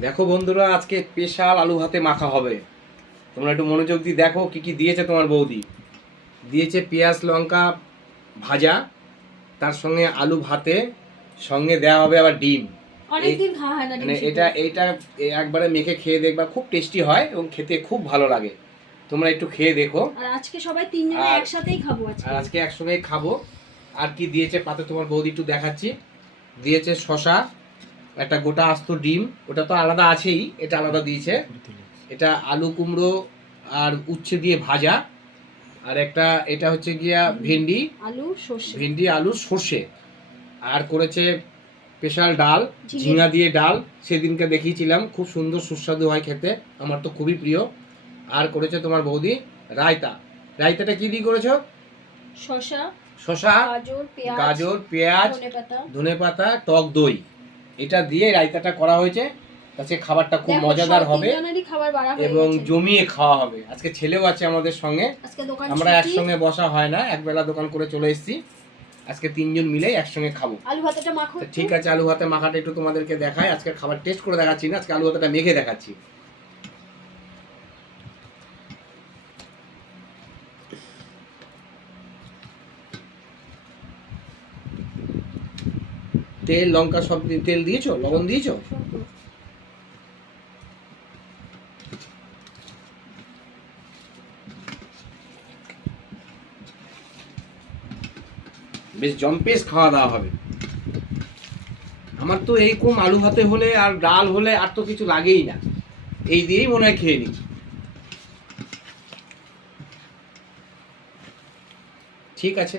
দেখো বন্ধুরা, আজকে স্পেশাল আলু ভাতে মাখা হবে। তোমরা একটু মনোযোগ দিয়ে দেখো কি কি দিয়েছে তোমার বৌদি। দিয়েছে পেঁয়াজ লঙ্কা ভাজা, তার সঙ্গে আলু ভাতে, সঙ্গে দেওয়া হবে আবার ডিম। অনেকদিন খাওয়া হয় না ডিম মানে সিদ্ধ। এটা একবারে মেখে খেয়ে দেখবা, খুব টেস্টি হয় এবং খেতে খুব ভালো লাগে। তোমরা একটু খেয়ে দেখো। আর আজকে সবাই তিনজনে একসাথেই খাবো আজকে একসঙ্গে খাবো। আর কি দিয়েছে পাতে তোমার বৌদি একটু দেখাচ্ছি। দিয়েছে শশা, একটা গোটা আস্ত ডিম, ওটা তো আলাদা আছেই, এটা আলাদা দিয়েছে। এটা আলু কুমড়ো আর উচ্ছে দিয়ে ভাজা, আর একটা এটা হচ্ছে গিয়া ভেন্ডি আলু সর্ষে। আর করেছে স্পেশাল ডাল, ঝিঙা দিয়ে ডাল, সেদিনকে দেখিয়েছিলাম, খুব সুন্দর সুস্বাদু হয় খেতে, আমার তো খুবই প্রিয়। আর করেছে তোমার বৌদি রায়তা। রায়তাটা কি দিয়ে করেছো? শশা, গাজর, পেঁয়াজ, ধনেপাতা, টক দই, এটা দিয়ে রায়তাটা করা হয়েছে। আজকে খাবারটা খুব মজাদার হবে এবং জমিয়ে খাওয়া হবে। আজকে ছেলেও আছে আমাদের সঙ্গে, আমরা একসঙ্গে বসা হয় না, একবেলা দোকান করে চলে এসেছি। আজকে তিনজন মিলে একসঙ্গে খাবো। আলু ভাতেটা মাখো। ঠিক আছে, আলু ভাতে মাখাটা একটু তোমাদেরকে দেখাই। আজকে খাবার টেস্ট করে দেখাচ্ছি না, আজকে আলু ভাতেটা মেখে দেখাচ্ছি। তেল লঙ্কা সব তেল দিয়েছো, লবণ দিয়েছো? বেশ জম্পেশ খাওয়া দাওয়া হবে। আমার তো এইরকম আলু ভাতে হলে আর ডাল হলে আর তো কিছু লাগেই না, এই দিয়েই মনে হয় খেয়ে নিই। ঠিক আছে।